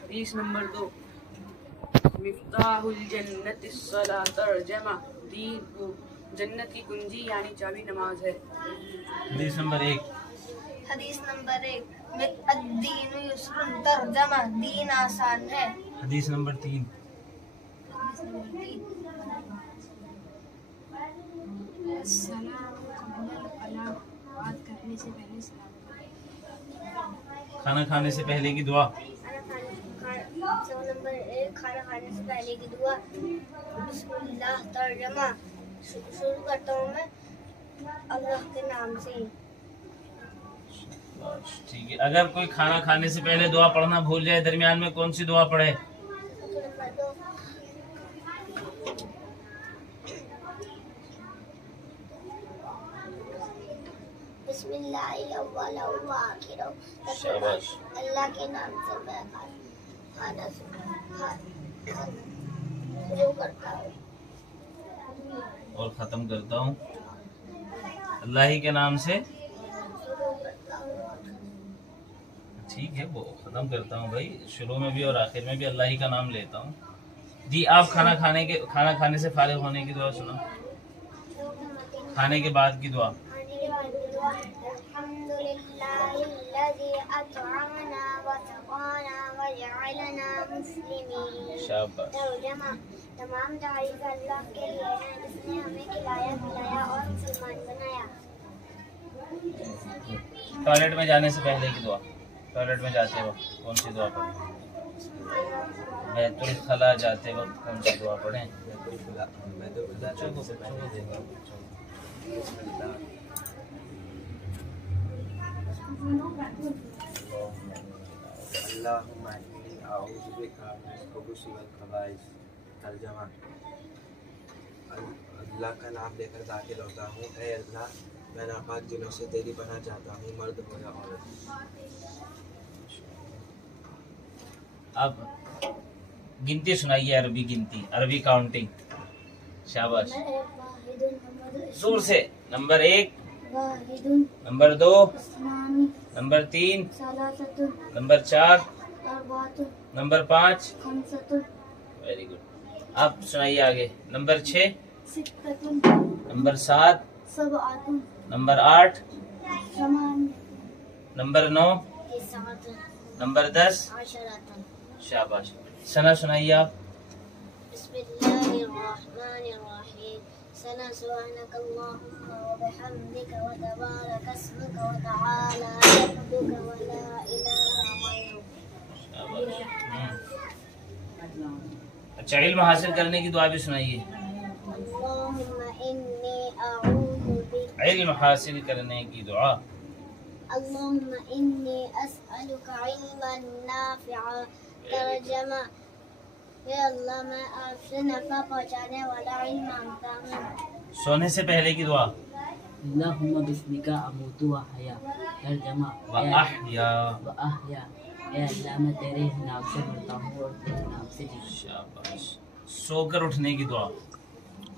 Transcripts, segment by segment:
حدیث نمبر 2 مفتاح الجنت الصلاۃ ترجمہ دین جنت کی کنجی یعنی چابی نماز ہے۔ حدیث نمبر 1 حدیث نمبر 1 الدین یسر ترجمہ دین آسان ہے۔ حدیث نمبر 3 السلام قبل القلام بات کرنے سے پہلے سلام۔ کھانا کھانے سے پہلے کی دعا۔ سوال نمبر 1 کھانا کھانے سے پہلے کی دعا۔ بسم اللہ ترجمہ شروع کرتا ہوں میں اللہ کے نام سے۔ ٹھیک ہے، اگر کوئی کھانا کھانے سے پہلے دعا پڑھنا بھول جائے درمیان میں کون سی دعا پڑھے؟ بسم اللہ اول و آخر شاباش۔ اللہ کے نام سے میں کھانا شروع کرتا ہوں اور ختم کرتا ہوں اللہ ہی کے نام سے۔ شروع کرتا ہوں۔ ٹھیک ہے، وہ ختم کرتا ہوں بھائی، شروع میں بھی اور آخر میں بھی اللہ ہی کا نام لیتا ہوں۔ جی آپ کھانا کھانے سے فارغ ہونے کی دعا سنا، کھانے کے بعد کی دعا۔ الحمد للہ الذی اطعمنا وسقانا وجعلنا مسلمین۔ شاباش۔ ترجمہ تمام تعریف اللہ کے لیے ہیں جس نے ہمیں کھلایا پلایا اور مسلمان بنایا۔ ٹوائلٹ میں جانے سے پہلے کی دعا، ٹوائلٹ میں جاتے وقت کون سی دعا پڑھیں؟ بیت الخلا جاتے وقت کون سی دعا پڑھیں؟ اللہم انی اعوذ بک من الخبث والخبائث۔ ترجمہ اللہ کا نام لے کر داخل ہوتا ہوں، اے اللہ میں ناپاک دلوں سے تیری پناہ چاہتا ہوں، مرد ہو یا عورت۔ اب گنتی سنائیے، عربی گنتی، عربی کاؤنٹنگ۔ شاباش، زور سے۔ نمبر 1، واحد نمبر 2، اسلامی نمبر 3، ثلاثۃ نمبر 4، اربعۃ نمبر 5۔ خمسۃ ویری گڈ۔ اب سنائیے آگے۔ نمبر 6، ستۃ نمبر 7، سبعۃ نمبر 8، ثمانیہ نمبر 9، تسعۃ نمبر 10۔ عشرۃ۔ شاباش۔ ثنا سنائیے آپ۔ بسم اللہ الرحمن الرحیم۔ ثنا سبحانک اللہم وبحمدک وتبارک اسمک وتعالی جدک ولا الہ غیرک۔ شاباش۔ اچھا، علم حاصل کرنے کی دعا بھی سنائیے۔ اللہم انی اعوذ بک علم حاصل کرنے کی دعا۔ اللہم انی اسألک علما نافعا۔ ترجمہ اے اللہ میں آپ سے نفع پہنچانے والا علم مانگتا ہوں۔ سونے سے پہلے کی دعا۔ اللہم بسمک اموت و احیا۔ ترجمہ وَأَحْيَا۔ اے اللہ میں تیرے نام سے مرتا ہوں اور تیرے نام سے جیتا شاباش۔ سو کر اٹھنے کی دعا۔ ہوں۔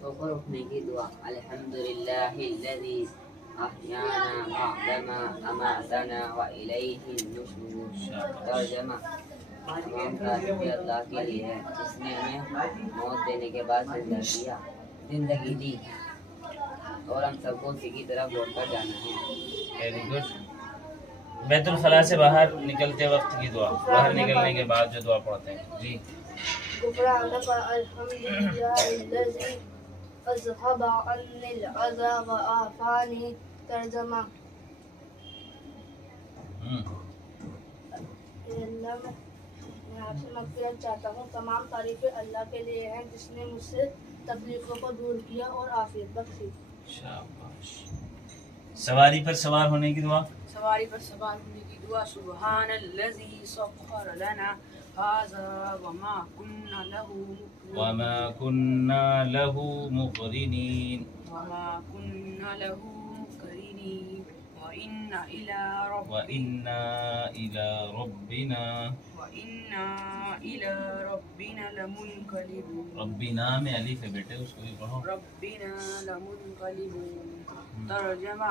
سو کر اٹھنے کی دعا۔ الحمدللہ الذی احیانا بعدما اماتنا والیہ النشور۔ ترجمہ تمام تعریف اللہ کے لیے ہے جس نے ہمیں موت دینے کے بعد زندگی دی اور ہم سب کو اسی کی طرف لوٹ کر جانا ہے۔ Very good. بیت الخلاء سے باہر نکلتے وقت کی دعا، باہر نکلنے کے بعد جو دعا پڑھتے ہیں۔ جی غفرانک الحمدللہ الذی اذھب عنی العذا وعافانی۔ ترجمہ اے اللہ میں آپ سے مغفرت چاہتا ہوں، تمام تعریفیں اللہ کے لیے ہیں جس نے مجھ سے تکلیفوں کو دور کیا اور عافیت بخشی۔ شاباش۔ سواری پر سوار ہونے کی دعا۔ سواری پر سوار ہونے کی دعا۔ سبحان الذی سخر لنا ھذا وما كنا له وَمَا كُنَّا لَهُ مُقْرِنِينَ وَإِنَّا إِلَى رَبِّنَا لَمُنْقَلِبُونَ۔ ربنا میں الف ہے بیٹے، اس کو بھی پڑھو۔ ربنا لمنقلبون۔ ترجمہ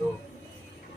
2,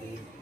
3,